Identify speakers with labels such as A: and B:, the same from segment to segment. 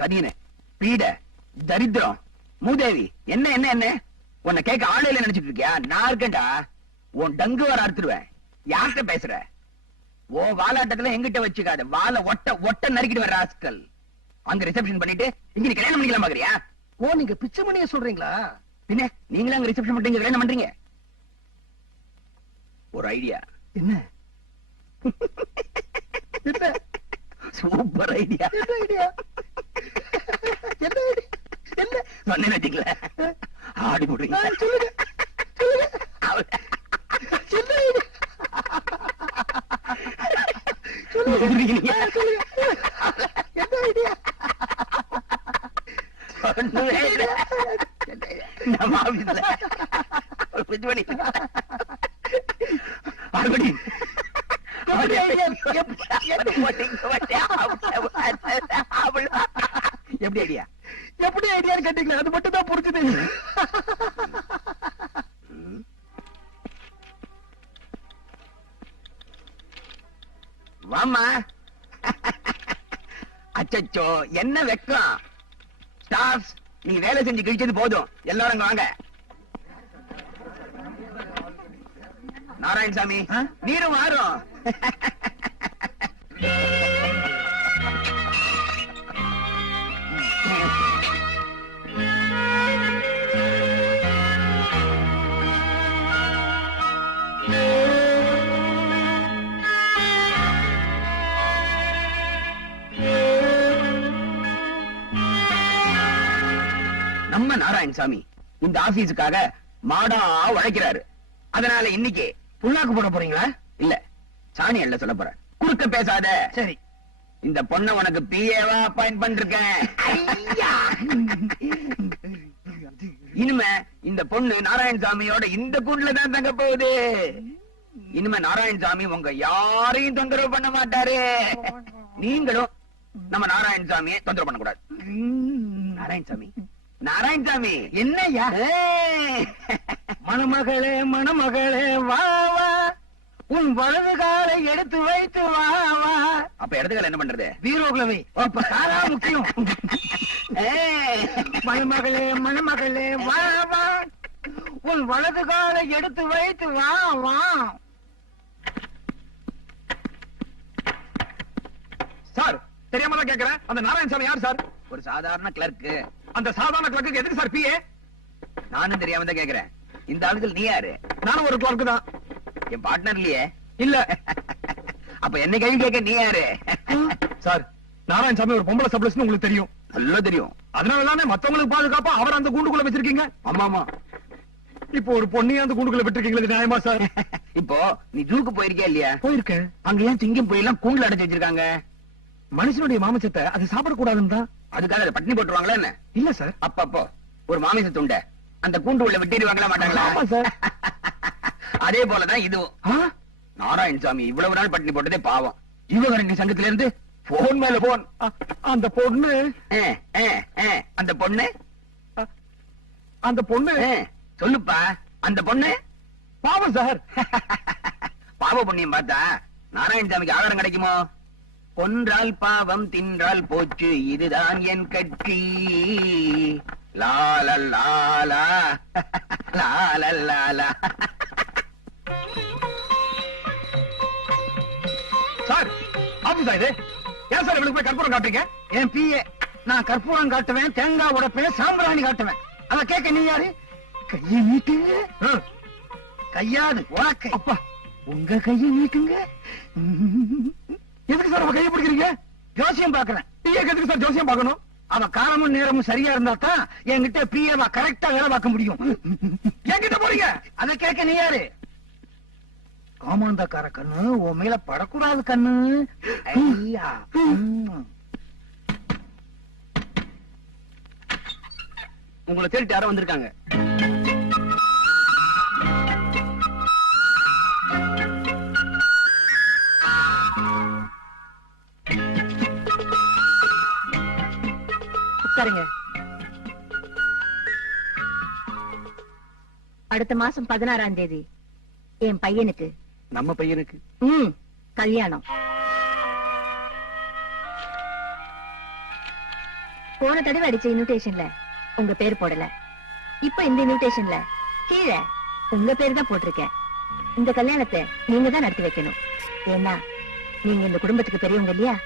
A: சதியனே பீட தரித்திரம் மூதேவி என்ன என்ன என்ன? உன்னை கேட்க ஆளே இல்ல நினைச்சிட்டு இருக்கியா? நான் இருக்கேன்டா. உன் டங்கு வர அறுத்துருவேன் யார்கிட்ட பேசுற? ஓ வாலாட்டத்துல எங்கிட்ட வச்சுக்காத. வாழ ஒட்ட ஒட்ட நறுக்கிட்டு வர ராஸ்கல் அங்க ரிசப்ஷன் பண்ணிட்டு இங்க நீ கல்யாணம் பண்ணிக்கலாம் பாக்குறியா?
B: ஓ நீங்க பிச்சை மணிய சொல்றீங்களா?
A: பின்ன நீங்களும் அங்க ரிசப்ஷன் பண்றீங்க கல்யாணம் பண்றீங்க? ஒரு ஐடியா
B: என்ன?
A: சூப்பர் ஐடியா
B: ஐடியா என்ன? என்ன?
A: வச்சுக்கல ஆடி போடுவீங்க
B: ஆ, சொல்லுங்க சொல்லுங்க
A: அவ-
B: என்ன ஐடியா சொல்லுங்க
A: சொல்றீங்க.
B: ஆ, சொல்லுங்க என்ன ஐடியா
A: ஒண்ணுமே இல்ல. நம்ம ஆபீஸ்ல ஒரு பிரிட்ஜ் பண்ணி மறுபடி
B: எப்படி idea? எப்படி-
A: எப்படி ஐடியா
B: எப்படி ஐடியான்னு கேட்டீங்களா அது மட்டும் தான் புரிஞ்சுது
A: வாமா அச்சச்சோ என்ன வெக்கம்? ஸ்டாஃப்ஸ் நீங்க வேலை செஞ்சு கிழிச்சது போதும். எல்லாரும் வாங்க. நாராயணசாமி? நீரும் வாரும். நம்ம நாராயணசாமி இந்த ஆபீஸுக்காக மாடா உழைக்கிறாரு. அதனால இன்னைக்கு
B: புண்ணாக்கு போட போறீங்களா?
A: இல்ல சாணி அல்ல சொல்ல போறேன். குறுக்க பேசாத.
B: சரி.
A: இந்த பொண்ண உனக்கு பிஏவா அப்பாயிண்ட் பண்ணிருக்கேன். இனிமே இந்த பொண்ணு நாராயணசாமியோட இந்த கூண்டுல தான் தங்க போகுது. இனிமே நாராயணசாமி உங்க யாரையும் தொந்தரவு பண்ண மாட்டாரு. நீங்களும் நம்ம நாராயணசாமியை தொந்தரவு பண்ணக்கூடாது. நாராயணசாமி நாராயணசாமி.
B: என்னய்யா?
A: ஏய்.
B: மணமகளே மணமகளே வா வா. உன் வலது காலை எடுத்து வைத்து வா வா.
A: அப்ப இடத்துக்கு என்ன பண்றது?
B: பீரோக்குள்ள வை அப்ப சாரா முக்கியம். மணமகளே மணமகளே வா வா. உன் வலது காலை எடுத்து வைத்து வா வா.
C: சார் தெரியாம தான் கேக்குறேன். அந்த நாராயணசாமி யார் சார்?
A: ஒரு சாதாரண கிளர்க்கு
C: அந்த சாதாரண கிளர்க்கு எதுக்கு சார் பிஏ
A: நானும் தெரியாம தான் கேக்குறேன். இந்த ஆளுகள் நீ யாரு?
C: நானும் ஒரு கிளர்க்கு தான்.
A: என் பார்ட்னர் இல்லையே?
C: இல்ல.
A: அப்ப என்ன கேள்வி கேட்க நீ யாரு?
C: சார் நாராயணசாமி ஒரு பொம்பளை சப்ளஸ்னு உங்களுக்கு தெரியும்.
A: நல்லா தெரியும்.
C: அதனால தானே மத்தவங்களுக்கு பாதுகாப்பா அவர் அந்த கூண்டுக்குள்ள வச்சிருக்கீங்க?
A: ஆமா ஆமா.
C: இப்போ ஒரு பொண்ணையும் அந்த கூண்டுக்குள்ள விட்டுருக்கீங்களா நியாயமா சார்
A: இப்போ நீ ஜூக்கு போயிருக்கியா இல்லையா?
C: போயிருக்கேன்.
A: அங்க ஏன் சிங்கம் போய் எல்லாம் கூண்டுல அடைச்சு வச்சிருக்காங்க.
C: மனுஷனுடைய மாமிசத்தை அது சாப்பிடக்கூடாதுன்னு தான்
A: அதுக்காக அதை பட்டினி போட்டுருவாங்களா என்ன?
C: இல்ல சார்.
A: அப்பப்போ ஒரு மாமிச துண்ட. அந்த கூண்டு உள்ள விட்டிடுவாங்களா மாட்டாங்களா. அதே போலதான் இதுவும்.
C: ஆ?
A: நாராயணசாமி இவ்வளவு நாள் பட்டினி போட்டதே பாவம். யுவகரணி சங்கத்துல இருந்து போன் மேல போன்.
C: அந்த பொண்ணு.
A: அந்த பொண்ணு?
C: அந்த பொண்ணு.
A: சொல்லுப்பா. அந்த பொண்ணு?
C: பாவம் சார்.
A: பாவ புண்ணியம் பார்த்தா நாராயணசாமிக்கு ஆதாரம் கிடைக்குமோ? கொன்றால் பாவம் தின்றால் போச்சு இதுதான் என் கட்சி. லால லாலா லால லாலா
C: சார் ஆபீஸா இது? ஏன் சார் இவளுக்கு போய் கற்பூரம் காட்டுறீங்க?
B: என் பிஏ நான் கற்பூரம் காட்டுவேன் தேங்காய் உடைப்பேன் சாம்பிராணி காட்டுவேன். அத கேட்க நீ யாரு? கையை நீட்டு
C: ஆ.
B: கையாது உனக்கு
C: அப்பா.
B: உங்க கையை நீட்டுங்க.
C: எதுக்கு சார் கையை பிடிக்கிறீங்க?
B: ஜோசியம் பாக்குறேன்
C: நீங்க எதுக்கு சார் ஜோசியம் பாக்கணும்
B: அவ காலமும் நேரமும் சரியா இருந்தா தான் என்கிட்ட பிஏவா கரெக்டா வேலை பார்க்க முடியும்.
C: என்கிட்ட போறீங்க?
B: அத கேட்க நீ யாரு? காமாந்தக்கார கண்ணு உன் மேல படக்கூடாது கண்ணு. ஐயா.
A: உங்களை தேடிட்டு யாரோ வந்திருக்காங்க.
D: உட்காருங்க. அடுத்த மாசம் பதினாறாம் தேதி. என் பையனுக்கு.
A: நம்ம பையனுக்கு?
D: ம் கல்யாணம்.
E: போன தடவை அடிச்ச இன்விடேஷன்ல உங்க பேர் போடல. இப்ப இந்த இன்விடேஷன்ல கீழே உங்க பேர் தான் போட்டிருக்கேன். இந்த கல்யாணத்தை நீங்க தான் நடத்தி வைக்கணும். ஏன்னா நீங்க இந்த குடும்பத்துக்கு பெரியவங்க இல்லையா?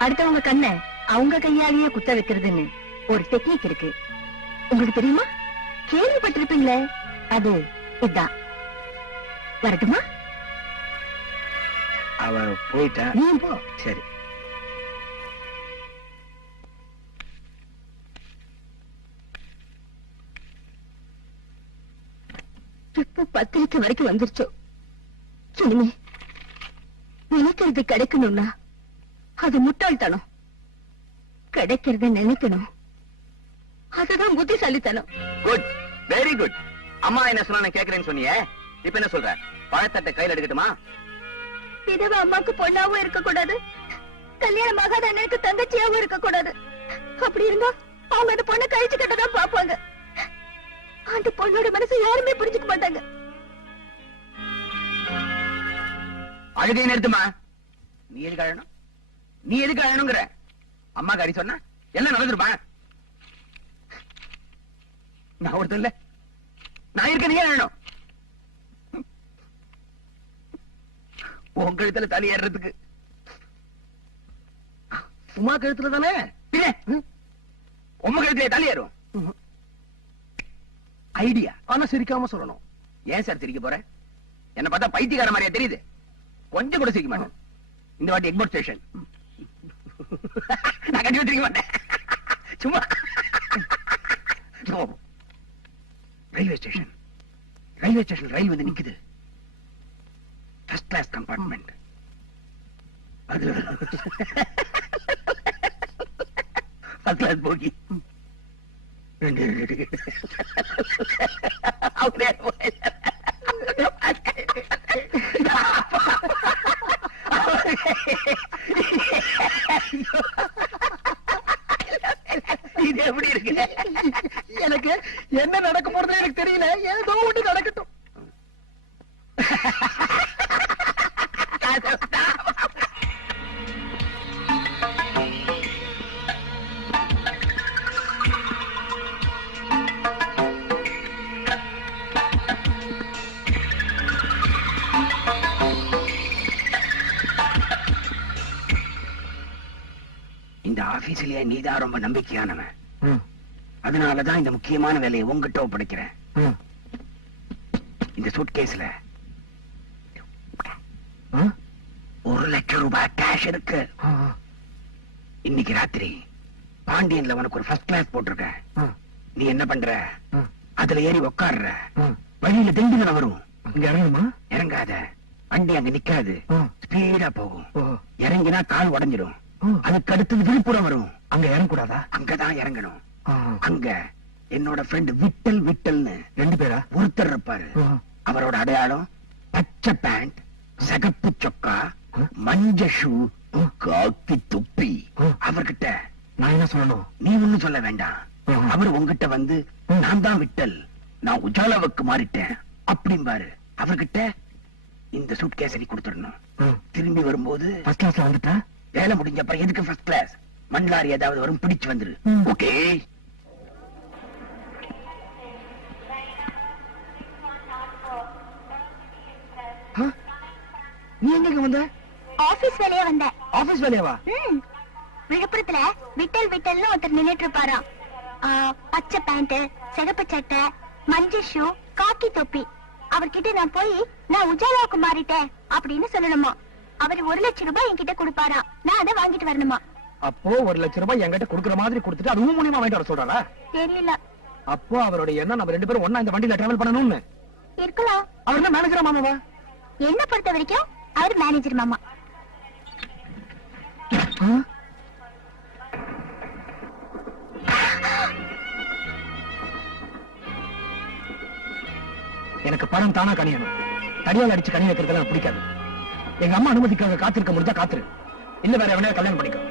E: அடுத்தவங்க கண்ணை அவங்க கையாலேயே குத்த வைக்கிறதுன்னு ஒரு டெக்னிக் இருக்கு. உங்களுக்கு தெரியுமா? கேள்விப்பட்டிருப்பீங்களே? அது இதான். வரட்டுமா?
A: அவ போயிட்டா?
F: நீ போ.
A: சரி.
E: எப்ப பத்து லட்சம் வரைக்கும் வந்துருச்சோ? இனிமே நினைக்கிறது கிடைக்கணும்னா அது முட்டாள்தனம். கிடைக்கிறத நினைக்கணும். அதுதான் புத்திசாலித்தனம்.
A: குட் வெரி குட் அம்மா என்ன சொன்னா கேக்குறேன்னு சொன்னியே? இப்ப என்ன சொல்ற? பழத்தட்டை கையில எடுக்கட்டுமா?
E: விதவ அம்மாக்கு பொண்ணாவும் இருக்க கூடாது கல்யாணம் ஆகாத அண்ணனுக்கு தங்கச்சியாவும் இருக்க கூடாது அப்படி இருந்தா அவங்க அந்த பொண்ணை கழிச்சு கட்டதான் பாப்பாங்க அந்த பொண்ணோட மனசை யாருமே புரிஞ்சுக்க மாட்டாங்க.
A: அழுகை நிறுத்துமா? நீ எதுக்கு அழணும் நீ எதுக்கு அழணுங்கிற? அம்மா கறி சொன்னா எல்லாம் நடந்துருமா நான் ஒருத்தன் இல்ல. நான் இருக்க நீ ஏன் அழணும். உன் கழுத்துல தலை ஏறுறதுக்கு.
F: உமா கழுத்துல தானே?
A: உம்ம கழுத்துல தலை ஏறும். ஐடியா.
F: ஆனா சிரிக்காம சொல்லணும்.
A: ஏன் சார் சிரிக்க போற? என்ன பார்த்தா பைத்தியக்கார மாதிரியா தெரியுது. கொஞ்சம் கூட சிரிக்க மாட்டேன். இந்த வாட்டி எக்மோட் ஸ்டேஷன். நான் கட்டி வச்சிருக்க மாட்டேன். சும்மா. Railway station. ரயில்வே ஸ்டேஷன் ரயில் வந்து நிக்குது ஃபர்ஸ்ட் கிளாஸ் கம்பார்ட்மெண்ட் அது ஃபர்ஸ்ட் கிளாஸ் போகி ரெண்டு அப்படியே இது எப்படி இருக்கு
F: எனக்கு என்ன நடக்க போறது எனக்கு தெரியல ஏதோ ஒண்ணு நடக்கட்டும்.
A: இந்த ஆபீஸ்லயே நீதான் ரொம்ப நம்பிக்கையானவன். அதனாலதான் இந்த முக்கியமான வேலையை உங்ககிட்ட ஒப்படைக்கிறேன். சூட்கேஸ்ல. ஒரு லட்சம் ரூபாய் கேஷ் இருக்கு. இன்னைக்கு ராத்திரி பாண்டியன்ல உனக்கு ஒரு ஃபர்ஸ்ட் கிளாஸ் போட்டிருக்கேன். நீ என்ன பண்ற? அதுல ஏறி உக்காடுற வழியில திண்டுதல வரும்.
F: இங்க இறங்கணுமா?
A: இறங்காத. வண்டி அங்க நிக்காது. ஸ்பீடா போகும்.
F: ஓ.
A: இறங்கினா கால் உடைஞ்சிடும். அதுக்கு அடுத்தது விழுப்புரம் வரும்.
F: அங்க இறங்கக்கூடாதா?
A: அங்கதான் இறங்கணும். அங்க என்னோட ஃப்ரெண்ட் விட்டல் விட்டல்னு
F: ரெண்டு பேரா?
A: ஒருத்தர் இருப்பாரு. அவரோட அடையாளம் பச்சை பேண்ட் சிகப்பு சொக்கா. மஞ்ச ஷூ. காக்கி தொப்பி. அவர்கிட்ட
F: நான் என்ன சொல்லணும்
A: நீ ஒண்ணும் சொல்ல வேண்டாம். அவர் உங்ககிட்ட வந்து. நான் தான் விட்டல் நான் உஜாலாவுக்கு மாறிட்டேன் அப்படிம்பாரு அவர்கிட்ட இந்த சூட் கேசரி கொடுத்துடணும் திரும்பி வரும்போது
F: ஃபர்ஸ்ட் கிளாஸ்ல வந்துட்டா
A: வேலை முடிஞ்ச அப்புறம் எதுக்கு ஃபர்ஸ்ட் கிளாஸ் மண்லாரி ஏதாவது வரும் பிடிச்சு வந்துரு. ஓகே
F: நீ எங்க வந்த?
E: ஆபீஸ் வேலையா வந்தேன்
F: ஆபீஸ் வேலையாவா.
E: விழுப்புரத்துல விட்டல் விட்டல்னு ஒருத்தர் நின்னுட்டு இருப்பாராம் பச்சை பேண்ட் சிகப்பு சட்டை மஞ்சள் ஷூ காக்கி தொப்பி. அவர்கிட்ட நான் போய் நான் உஜாலாவுக்கு மாறிட்டேன் அப்படின்னு சொல்லணுமா. அவர் ஒரு லட்சம் ரூபாய் என்கிட்ட கொடுப்பாராம். நான் அதை வாங்கிட்டு வரணுமா?
F: அப்போ ஒரு லட்சம் ரூபாய் என்கிட்ட கொடுக்குற மாதிரி கொடுத்துட்டு அதுவும் மூலியமா வாங்கிட்டு வர சொல்றாரா
E: தெரியல.
F: அப்போ அவருடைய எண்ணம் நம்ம ரெண்டு பேரும் ஒண்ணா இந்த வண்டியில டிராவல் பண்ணணும்னு.
E: இருக்கலாம்.
F: அவர் என்ன மேனேஜரா மாமாவா?
E: என்ன பொறுத்த வரைக்கும் அவர் மேனேஜர் மாமா.
F: எனக்கு பணம் தானா கனியணும். தனியால் அடிச்சு கனி வைக்கிறதெல்லாம் பிடிக்காது. எங்க அம்மா அனுமதிக்காக காத்திருக்க முடிஞ்சா காத்துரு. இல்ல வேற எவனையா கல்யாணம் பண்ணிக்கோ.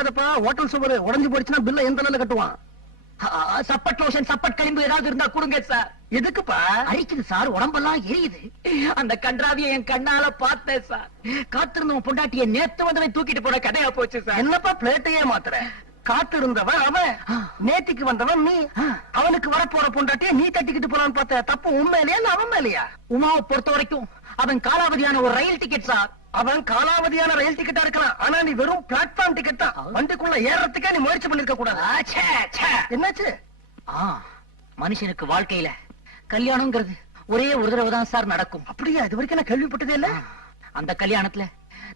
F: ரொம்ப அடிக்காதப்பா ஹோட்டல் சுவர் உடைஞ்சு போயிடுச்சுன்னா பில்ல எந்த நாள்ல கட்டுவான்?
G: சப்பட் லோஷன் சப்பட் களிம்பு ஏதாவது இருந்தா கொடுங்க சார்
F: எதுக்குப்பா?
G: அரிக்குது சார் உடம்பெல்லாம் எரியுது. அந்த கன்றாவிய என் கண்ணால பார்த்தேன் சார் காத்திருந்தவன் பொண்டாட்டிய நேத்து வந்தவன் தூக்கிட்டு போன கதையா போச்சு சார்
F: என்னப்பா பிளேட்டையே மாத்துற? காத்து இருந்தவன் அவன் நேத்திக்கு வந்தவன் நீ. அவனுக்கு வரப்போற பொண்டாட்டிய நீ தட்டிக்கிட்டு போறான்னு பார்த்த தப்பு உண்மையிலேயா அவன் மேலையா?
G: உமாவை பொறுத்த வரைக்கும் அவன் காலாவதியான ஒரு ரயில் டிக்கெட் சார்
F: அவன் காலாவதியான ரயில் டிக்கெட்டா இருக்கலாம். ஆனா நீ வெறும் பிளாட்ஃபார்ம் டிக்கெட் தான் வண்டிக்குள்ள ஏறறதுக்கே நீ முயற்சி பண்ணிருக்க கூடாது. என்னாச்சு?
G: மனுஷனுக்கு வாழ்க்கையில கல்யாணம்ங்கிறது ஒரே ஒரு தடவை தான் சார் நடக்கும்.
F: அப்படியா? இது வரைக்கும் நான் கேள்விப்பட்டதே இல்ல.
G: அந்த கல்யாணத்துல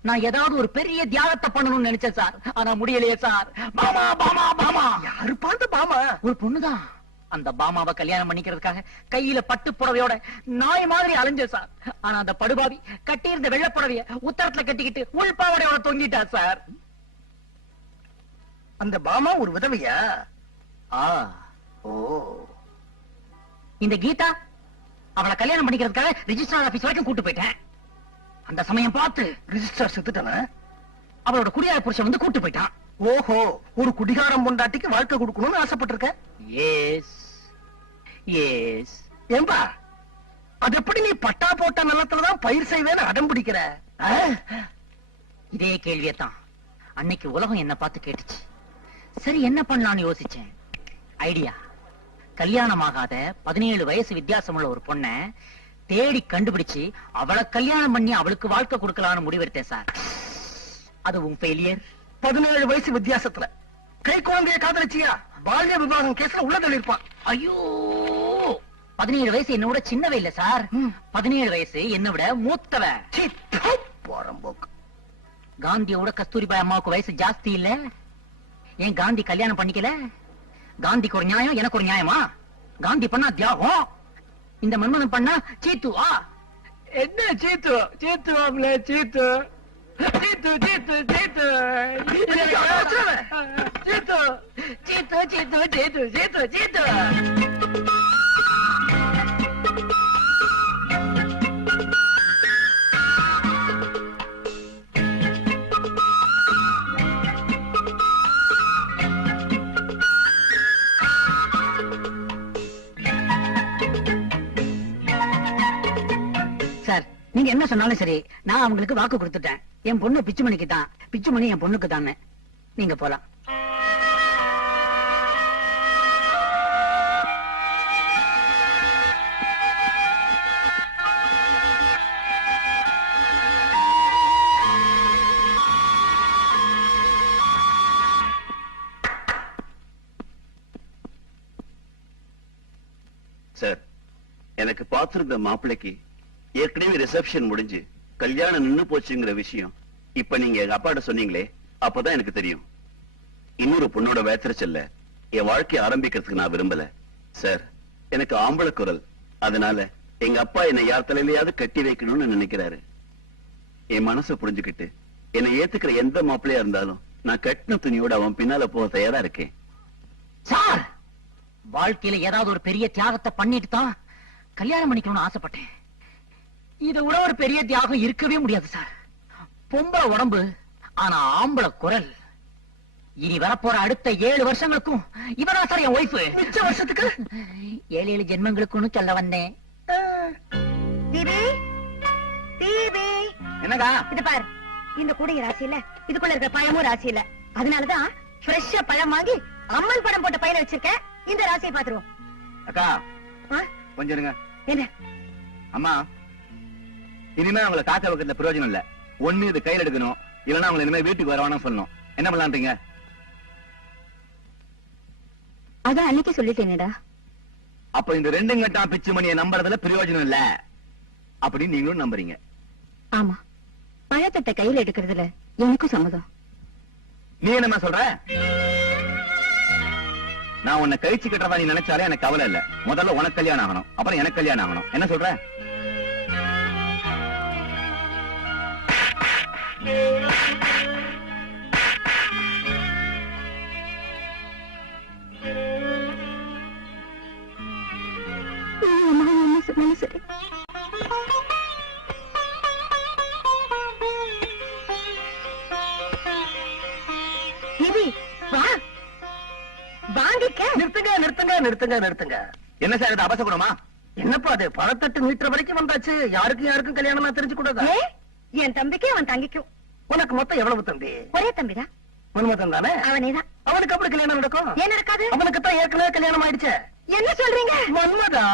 G: நான் ஏதாவது ஒரு பெரிய தியாகத்தை பண்ணணும்னு நினைச்சேன் சார். ஆனா முடியலையே சார். பாமா பாமா பாமா.
F: யாருப்பா அந்த பாமா?
G: ஒரு பொண்ணுதான். அந்த பாமாவை கல்யாணம் பண்ணிக்கிறதுக்காக கையில பட்டு புடவையோட நாய் மாதிரி அலைஞ்ச சார். ஆனா அந்த படுபாவி கட்டியிருந்த வெள்ளை புடவைய உத்தரத்துல கட்டிக்கிட்டு உள்பாவடையோட தொங்கிட்டா சார்.
F: அந்த பாமா ஒரு விதவையா
G: ஆ
F: ஓ.
G: இந்த கீதா அவளை கல்யாணம் பண்ணிக்கிறதுக்காக ரிஜிஸ்டர் ஆபீஸ் வரைக்கும் கூட்டு போயிட்டேன். அந்த சமயம் பார்த்து
F: ரிஜிஸ்டர் செத்துட்டானா
G: அவளோட குடியார புருஷன் வந்து கூட்டு போயிட்டான்.
F: ஓஹோ ஒரு குடிகாரம் பொண்டாட்டிக்கு வாழ்க்கை கொடுக்கணும்னு ஆசைப்பட்டிருக்க?
G: எஸ் எஸ்
F: ஏம்பா அது எப்படி நீ பட்டா போட்ட நிலத்துலதான் பயிர் செய்வேன்னு அடம் பிடிக்கிற?
G: இதே கேள்வியத்தான். அன்னைக்கு உலகம் என்ன பார்த்து கேட்டுச்சு. சரி என்ன பண்ணலாம்னு யோசிச்சேன். ஐடியா கல்யாணமாகாத பதினேழு வயசு வித்தியாசமுள்ள ஒரு பொண்ண தேடி கண்டுபிடிச்சு அவளை கல்யாணம் பண்ணி அவளுக்கு வாழ்க்கை கொடுக்கலாம்னு முடிவெடுத்தேன் சார். அதுவும் ஃபெயிலியர்
F: பதினேழு வயசு வித்தியாசத்துல. கை குழந்தைய காதலிச்சியா? பால்ய விவாகம் கேஸ்ல உள்ள தள்ளிருப்பான்
G: ஐயோ! பதினேழு வயசு என்னை விட சின்னவ இல்ல சார். பதினேழு வயசு என்னை விட மூத்தவ
F: போறம்போக்கு
G: காந்தியோட கஸ்தூரிபாய் அம்மாவுக்கு வயசு ஜாஸ்தி இல்ல. ஏன் காந்தி கல்யாணம் பண்ணிக்கல? காந்திக்கு ஒரு நியாயம் எனக்கு ஒரு நியாயமா? காந்தி பண்ணா தியாகம். இந்த மன்மதன் பண்ணா சீத்துவா? என்ன சீத்து? சீத்துவாம்ல சீத்து சீத்து சீத்து. சீத்து. சீத்து. சீத்து சீத்து சீத்து சீத்து சீத்து சார் நீங்க என்ன சொன்னாலும் சரி நான் அவங்களுக்கு வாக்கு கொடுத்துட்டேன். என் பொண்ணு பிச்சுமணிக்கு தான் பிச்சுமணி என் பொண்ணுக்கு தானே நீங்க போலாம்.
H: பார்த்திருந்த மாப்பிள்ளைக்கு ஏற்கனவே ரிசப்ஷன் முடிஞ்சு கல்யாணம் நின்னு போச்சுங்கிற விஷயம் இப்ப நீங்க எங்க அப்பாட்ட சொன்னீங்களே அப்பதான் எனக்கு தெரியும். இன்னொரு பொண்ணோட வேத்திரச்சல்ல என் வாழ்க்கை ஆரம்பிக்கிறதுக்கு நான் விரும்பல. சார் எனக்கு ஆம்பளை குரல். அதனால எங்க அப்பா என்னை யார் தலையிலையாவது கட்டி வைக்கணும்னு நினைக்கிறாரு. என் மனசை புரிஞ்சுக்கிட்டு என்னை ஏத்துக்கிற எந்த மாப்பிள்ளையா இருந்தாலும் நான் கட்டின துணியோட அவன் பின்னால போக தயாரா இருக்கேன்.
G: சார்! வாழ்க்கையில ஏதாவது ஒரு பெரிய தியாகத்தை பண்ணிட்டு தான் கல்யாணம் பண்ணிக்கணும்னு ஆசைப்பட்டேன். இதை விட ஒரு பெரிய தியாகம் இருக்கவே முடியாது சார். பொம்பளை உடம்பு ஆனா ஆம்பளை குரல். இனி வரப்போற அடுத்த ஏழு வருஷங்களுக்கும் இவரா சார் என் ஒய்ஃபு
F: மிச்ச வருஷத்துக்கு?
G: ஏழு ஏழு ஜென்மங்களுக்குன்னு சொல்ல வந்தேன். என்னடா
I: இது பார் இந்த கூடைய ராசி இல்ல இதுக்குள்ள இருக்கிற பழமும் ராசி இல்ல அதனாலதான் ஃப்ரெஷ்ஷா பழம் வாங்கி அம்மன் படம் போட்ட பையில வச்சிருக்கேன். இந்த ராசியை பாத்துருவோம்
J: அக்கா? கொஞ்சம் இருங்க
I: என்ன?
J: அம்மா இனிமே அவங்களை காக்க வைக்கிறதுல பிரயோஜனம் இல்ல. ஒண்ணு இது கையில எடுக்கணும். இல்லன்னா அவங்களை இனிமே வீட்டுக்கு வரவானு சொல்லணும் என்ன பண்ணலான்றீங்க
I: அதான் அன்னைக்கு சொல்லிட்டேனேடா.
J: அப்ப இந்த ரெண்டு கட்டா பிச்சு மணியை நம்புறதுல பிரயோஜனம் இல்ல. அப்படின்னு நீங்களும் நம்புறீங்க.
I: ஆமா. பழத்தட்டை கையில எடுக்கிறதுல எனக்கும் சம்மதம்.
J: நீ என்னமா சொல்ற? நான் உன்னை கழிச்சு கட்டுறதா நீ நினைச்சாலே எனக்கு கவலை இல்ல. முதல்ல உனக்கு கல்யாணம் ஆகணும். அப்புறம் எனக்கு கல்யாணம் ஆகணும். என்ன சொல்ற?
I: அம்மா என்ன
F: நிறுத்துங்க நிறுத்துங்க.
J: என்ன சார் இது அபசகுணமா?
F: என்னப்பா அது? பழத்தட்டு மீட்டர் வரைக்கும் வந்தாச்சு. யாருக்கும் யாருக்கும் கல்யாணம் தெரிஞ்சு கூடாதா
E: ஏ? என் தம்பிக்கும் அவன் தங்கிக்கும்.
F: உனக்கு மொத்தம் எவ்வளவு தம்பி?
E: ஒரே தம்பிதான்
F: மன்மதன் தானே?
E: அவனேதான்.
F: அவனுக்கு அப்படி கல்யாணம் நடக்கும்?
E: ஏன் நடக்காது?
F: அவனுக்கு தான் ஏற்கனவே கல்யாணம் ஆயிடுச்சே.
E: என்ன சொல்றீங்க?
F: மன்மதா?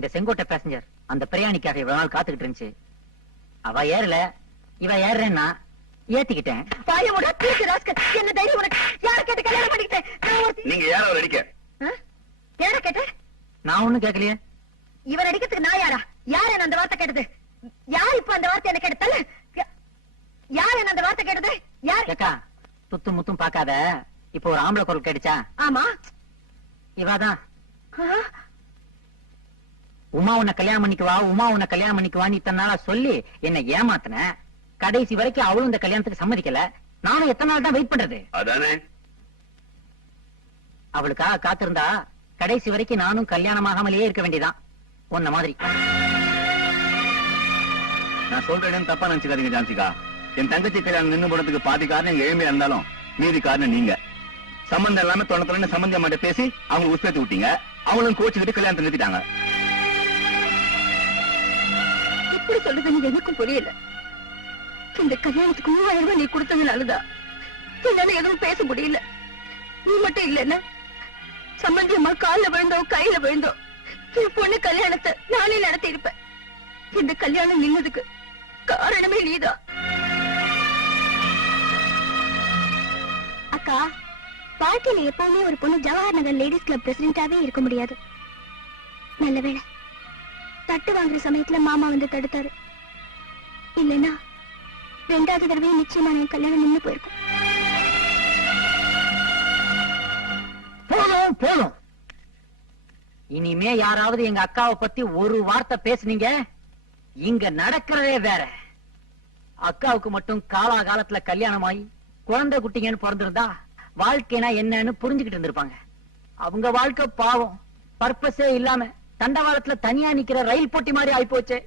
G: இந்த செங்கோட்டை பேசஞ்சர் அந்த பிரயாணிக்காக இவ்வளவு நாள் காத்துக்கிட்டு இருந்துச்சு. அவ ஏறல. இவ ஏறுறேன்னா ஏத்திக்கிட்டேன்.
E: பாய முட. தூக்கு ராஸ்கல் என்ன தைரியம் உனக்கு? யார கேட்டு கல்யாணம் பண்ணிக்கிட்டேன்? நான் ஒருத்தி
H: நீங்க யார அவர் அடிக்க?
E: ஆ? யார கேட்ட?
G: நான் ஒண்ணும் கேட்கலையே.
E: இவன் அடிக்கிறதுக்கு நான் யாரா? யார் என்ன அந்த வார்த்தை கேட்டது? யார் இப்ப அந்த வார்த்தை என்ன கேட்டது? யார் என்ன அந்த வார்த்தை கேட்டது? யார்
G: கேக்கா துத்தும் முத்தும் பாக்காத இப்போ ஒரு ஆம்பளை குரல் கேட்டுச்சா?
E: ஆமா.
G: இவாதான்? உமா உன்னை கல்யாணம் பண்ணிக்குவா உமா உன்னை கல்யாணம் பண்ணிக்குவான்னு இத்தனை நாளா சொல்லி என்னை ஏமாத்தின. கடைசி வரைக்கும் அவளும் இந்த கல்யாணத்துக்கு சம்மதிக்கல. நானும் எத்தனை நாள் தான் வெயிட் பண்றது?
H: அதானே?
G: அவளுக்காக காத்திருந்தா கடைசி வரைக்கும் நானும் கல்யாணமாகாமலேயே இருக்க வேண்டியதான் உன்ன மாதிரி.
J: நான் சொல்றேன்னு தப்பா நினைச்சுக்காதீங்க ஜான்சிகா. என் தங்கச்சி கல்யாணம் நின்னு போனதுக்கு பாதி காரணம் எளிமையா இருந்தாலும் மீதி காரணம் நீங்க. சம்பந்தம் இல்லாம தொண்ண தொண்ணு சம்பந்தி அம்மாட்ட பேசி அவங்க உற்பத்தி விட்டீங்க. அவங்களும் கோச்சுக்கிட்டு கல்யாணத்தை நிறுத்திட்டாங்க.
E: எப்படி சொல்லுதுன்னு எனக்கும் புரியல. இந்த கல்யாணத்துக்கு மூவாயிரம் ரூபாய் நீ கொடுத்ததுனாலதான் என்னால எதுவும் பேச முடியல. நீ மட்டும் இல்லைன்னா சம்பந்தி அம்மா கால்ல விழுந்தோம் கையில விழுந்தோ என் பொண்ணு கல்யாணத்தை நானே நடத்தி இருப்பேன் இந்த கல்யாணம் நின்னதுக்கு காரணமே நீதான். அக்கா வாழ்க்கையில எப்பவுமே ஒரு பொண்ணு ஜவஹர் நகர் லேடிஸ் கிளப் பிரசிடென்டாவே இருக்க முடியாது. நல்ல வேலை தட்டு வாங்குற சமயத்துல மாமா வந்து தடுத்தாரு. இல்லைன்னா ரெண்டாவது தடவை நிச்சயமா என் கல்யாணம் நின்னு போயிருக்கும்.
G: போதும் போதும். இனிமே யாராவது எங்க அக்காவை பத்தி ஒரு வார்த்தை பேசுனீங்க இங்க நடக்கிறதே வேற. அக்காவுக்கு மட்டும் காலாகாலத்துல கல்யாணம் ஆகி குழந்தை குட்டிங்கன்னு பிறந்திருந்தா வாழ்க்கைனா என்னன்னு புரிஞ்சுக்கிட்டு இருந்திருப்பாங்க. அவங்க வாழ்க்கை பாவம் பர்பஸே இல்லாம தண்டவாளத்துல தனியா நிக்கிற ரயில் போட்டி மாதிரி ஆயிப்போச்சு.